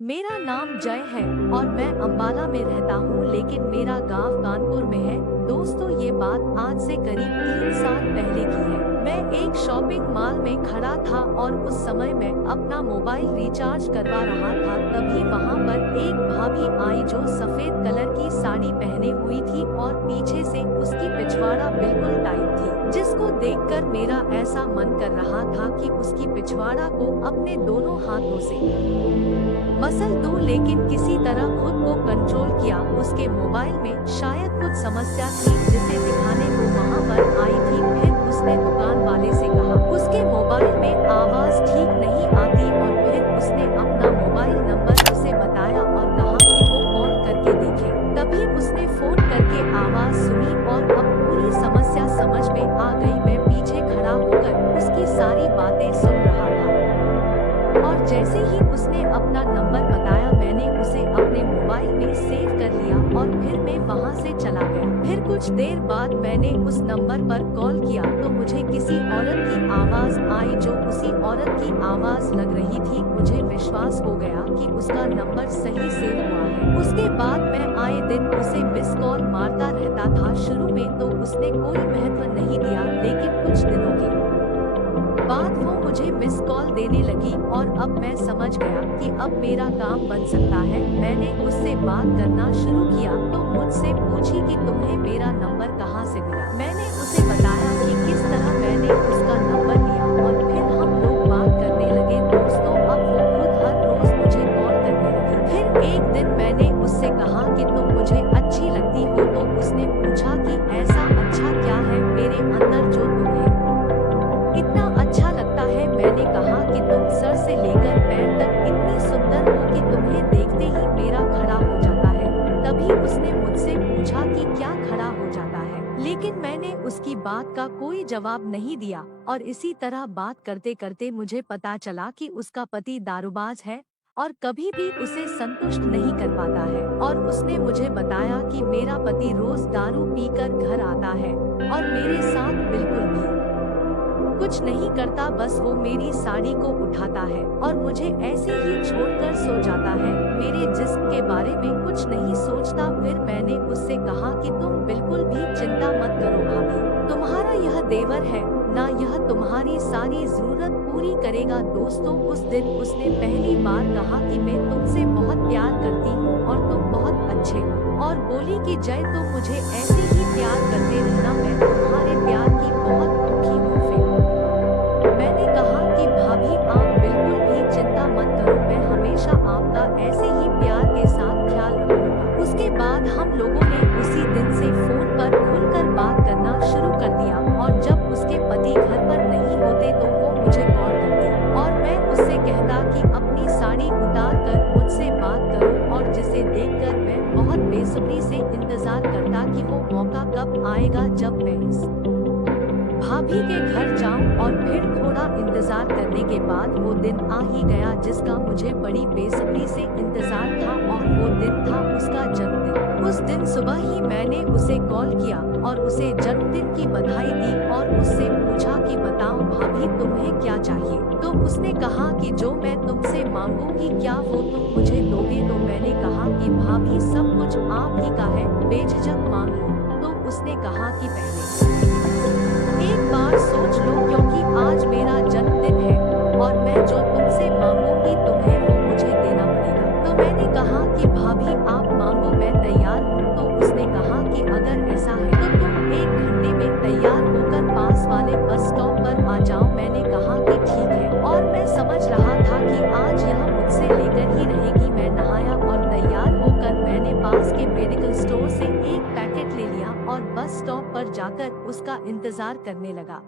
मेरा नाम जय है और मैं अंबाला में रहता हूँ, लेकिन मेरा गांव कानपुर में है। दोस्तों, ये बात आज से करीब 3 साल पहले की है। मैं एक शॉपिंग मॉल में खड़ा था और उस समय मैं अपना मोबाइल रिचार्ज करवा रहा था। तभी वहाँ पर एक भाभी आई जो सफेद कलर की साड़ी पहने हुई थी और पीछे से उसकी पिछवाड़ा बिल्कुल टाइट थी, जिसको देखकर मेरा ऐसा मन कर रहा था कि उसकी पिछवाड़ा को अपने दोनों हाथों से मसल दूं, लेकिन किसी तरह खुद को कंट्रोल किया। उसके मोबाइल में शायद कुछ समस्या थी जिसे दिखाने वो वहां पर आई थी। फिर उसने दुकान वाले से कहा उसके मोबाइल में आवाज ठीक नहीं आती, और फिर उसने अपना मोबाइल नंबर उसे बताया और कहा कि वो कॉल करके देखे। तभी उसने फोन करके आवाज सुनी और अब पूरी समस्या समझ में आ गई। मैं पीछे खड़ा होकर उसकी सारी बातें सुन रहा था और जैसे ही उसने अपना नंबर बताया, मैंने उसे अपने मोबाइल में सेव कर लिया और फिर मैं वहां से चला गया। फिर कुछ देर बाद मैंने उस नंबर पर कॉल किया तो मुझे किसी औरत की आवाज आई जो उसी औरत की आवाज लग रही थी। मुझे विश्वास हो गया कि उसका नंबर सही सेव हुआ है। उसके बाद मैं आए दिन उसे मिस कॉल मारता रहता था। शुरू में तो उसने कोई महत्व नहीं दिया, लेकिन कुछ दिनों के बाद वो मुझे मिस कॉल देने लगी और अब मैं समझ गया कि अब मेरा काम बन सकता है। मैंने उससे बात करना शुरू किया तो मुझसे पूछी कि तुम्हें मेरा नंबर कहाँ से मिला। मैंने उसे बताया कि किस तरह मैंने उसका नंबर लिया और फिर हम लोग बात करने लगे। दोस्तों, अब वो खुद हर रोज मुझे कॉल करने लगी। फिर एक दिन मैंने उससे कहा कि तुम मुझे अच्छी लगती हो, तो उसने पूछा कि ऐसा अच्छा क्या है मेरे अंदर जो तुम्हें इतना अच्छा लगता है। मैंने कहा कि तुम सर से लेकर पैर तक इतनी सुंदर हो कि तुम्हें देखते ही मेरा खड़ा हो जाता है। तभी उसने मुझसे पूछा कि क्या खड़ा हो जाता है, लेकिन मैंने उसकी बात का कोई जवाब नहीं दिया। और इसी तरह बात करते करते मुझे पता चला कि उसका पति दारूबाज है और कभी भी उसे संतुष्ट नहीं कर पाता है। और उसने मुझे बताया कि मेरा पति रोज दारू पीकर घर आता है और मेरे साथ बिल्कुल भी कुछ नहीं करता, बस वो मेरी साड़ी को उठाता है और मुझे ऐसे ही छोड़कर सो जाता है। मेरे जिस्म के बारे में कुछ नहीं सोचता। फिर मैंने उससे कहा कि तुम बिल्कुल भी चिंता मत करो भाभी, तुम्हारा यह देवर है ना, यह तुम्हारी सारी जरूरत पूरी करेगा। दोस्तों, उस दिन उसने पहली बार कहा कि मैं तुमसे बहुत प्यार करती हूँ और तुम बहुत अच्छे हो, और बोली कि जय तुम मुझे ऐसे ही प्यार करते रहना, मैं तुम्हारे प्यार की बहुत दुखी हूँ। फिर मैंने कहा कि भाभी आप बिल्कुल भी चिंता मत करो, मैं हमेशा आपका ऐसे ही प्यार के साथ ख्याल रखूंगा। उसके बाद हम लोगों ने उसी दिन से फोन पर खुलकर बात करना शुरू कर दिया और जब उसके पति घर पर नहीं होते तो वो मुझे कॉल करती और मैं उससे कहता कि अपनी साड़ी उतार कर मुझसे बात करो, और जिसे देखकर मैं बहुत बेसब्री से इंतजार करता कि वो मौका कब आएगा जब मैं इस भाभी के घर जाऊं। और फिर थोड़ा इंतजार करने के बाद वो दिन आ ही गया जिसका मुझे बड़ी बेसब्री से इंतजार था, और वो दिन था उसका जन्मदिन। उस दिन सुबह ही मैंने उसे कॉल किया और उसे जन्मदिन की बधाई दी और उससे पूछा कि बताओ भाभी तुम्हें क्या चाहिए। तो उसने कहा कि जो मैं तुमसे मांगूंगी क्या वो तुम मुझे दोगे। तो मैंने कहा कि भाभी सब कुछ आप ही का है, बेझिझक मांग लो। तो उसने कहा कि पहले एक बार सोच लो, क्योंकि आज मेरा जन्मदिन है और मैं जो तुमसे मांगूंगी तुम्हें वो मुझे देना पड़ेगा। तो मैंने कहा कि भाभी आप मांगो, मैं तैयार हूँ। तो उसने कहा कि अगर ऐसा है तो तुम 1 घंटे में तैयार होकर पास वाले बस स्टॉप पर आ जाओ। मैंने कहा कि ठीक है, और मैं समझ रहा था कि आज यह मुझसे लेकर ही रहेगी। मैं नहाया और तैयार होकर मैंने पास के मेडिकल स्टोर से एक पैकेट ले लिया और बस स्टॉप पर जाकर उसका इंतजार करने लगा।